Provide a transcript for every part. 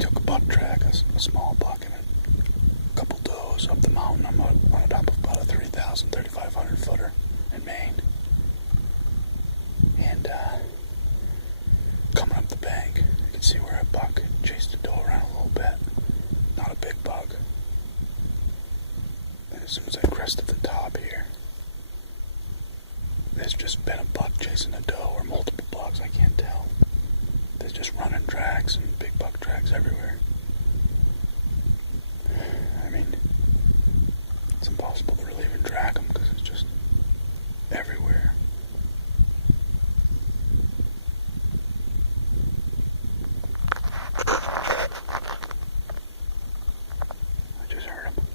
took a buck track, a small buck, and a couple does up the mountain. I'm on top of about a 3,500 footer in Maine. And coming up the bank, you can see where a buck chased a doe around a little bit. Not a big buck. And as soon as I crested the top here, there's just been a buck chasing a doe, or multiple bucks, I can't tell. There's just running tracks and big buck tracks everywhere. I mean, it's impossible to really even track them because it's just everywhere. I just heard them.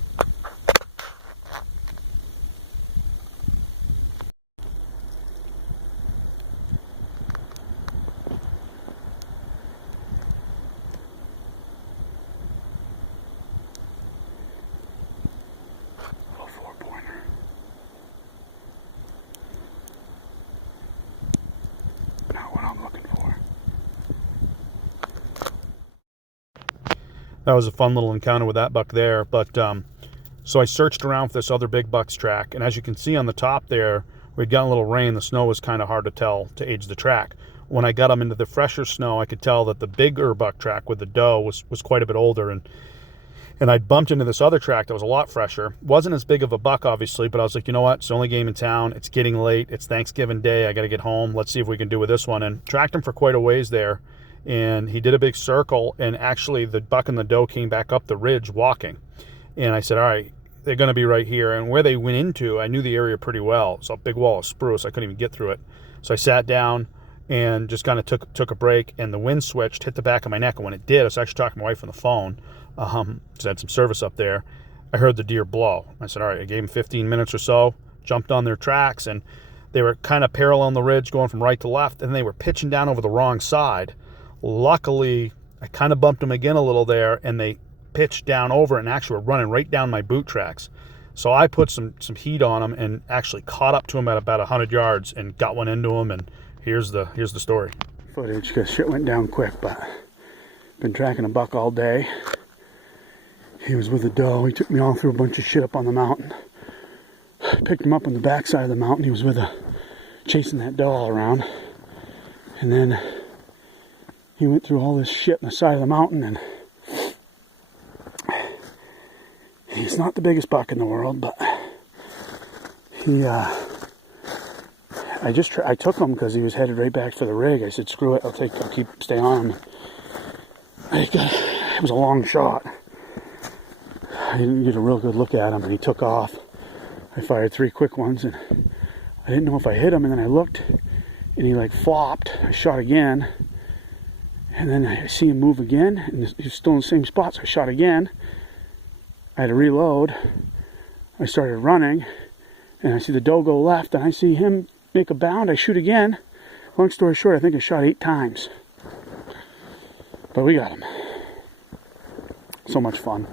That was a fun little encounter with that buck there. But so I searched around for this other big buck's track, and as you can see on the top there, we'd gotten a little rain. The snow was kind of hard to tell to age the track. When I got them into the fresher snow, I could tell that the bigger buck track with the doe was quite a bit older, and I'd bumped into this other track that was a lot fresher. Wasn't as big of a buck, obviously, but I was like, you know what? It's the only game in town. It's getting late. It's Thanksgiving Day. I got to get home. Let's see if we can do with this one. And tracked him for quite a ways there. And he did a big circle, and actually the buck and the doe came back up the ridge walking. And I said, all right, they're going to be right here. And where they went into, I knew the area pretty well. It's a big wall of spruce. I couldn't even get through it. So I sat down and just kind of took a break, and the wind switched, hit the back of my neck. And when it did, I was actually talking to my wife on the phone. So I had some service up there. I heard the deer blow. I said, all right, I gave them 15 minutes or so, jumped on their tracks, and they were kind of parallel on the ridge going from right to left, and they were pitching down over the wrong side. Luckily, I kind of bumped them again a little there, and they pitched down over and actually were running right down my boot tracks. So I put some heat on them and actually caught up to them at about 100 yards and got one into them, and here's the story. Footage, because shit went down quick, but been tracking a buck all day. He was with a doe. He took me all through a bunch of shit up on the mountain. Picked him up on the backside of the mountain. He was with chasing that doe all around. And then he went through all this shit on the side of the mountain, and he's not the biggest buck in the world, but I took him because he was headed right back for the rig. I said, screw it, I'll stay on him. It was a long shot. I didn't get a real good look at him, and he took off. I fired 3 quick ones, and I didn't know if I hit him, and then I looked, and he like flopped. I shot again, and then I see him move again, and he's still in the same spot, so I shot again. I had to reload. I started running, and I see the doe go left, and I see him make a bound. I shoot again. Long story short, I think I shot 8 times. But we got him. So much fun.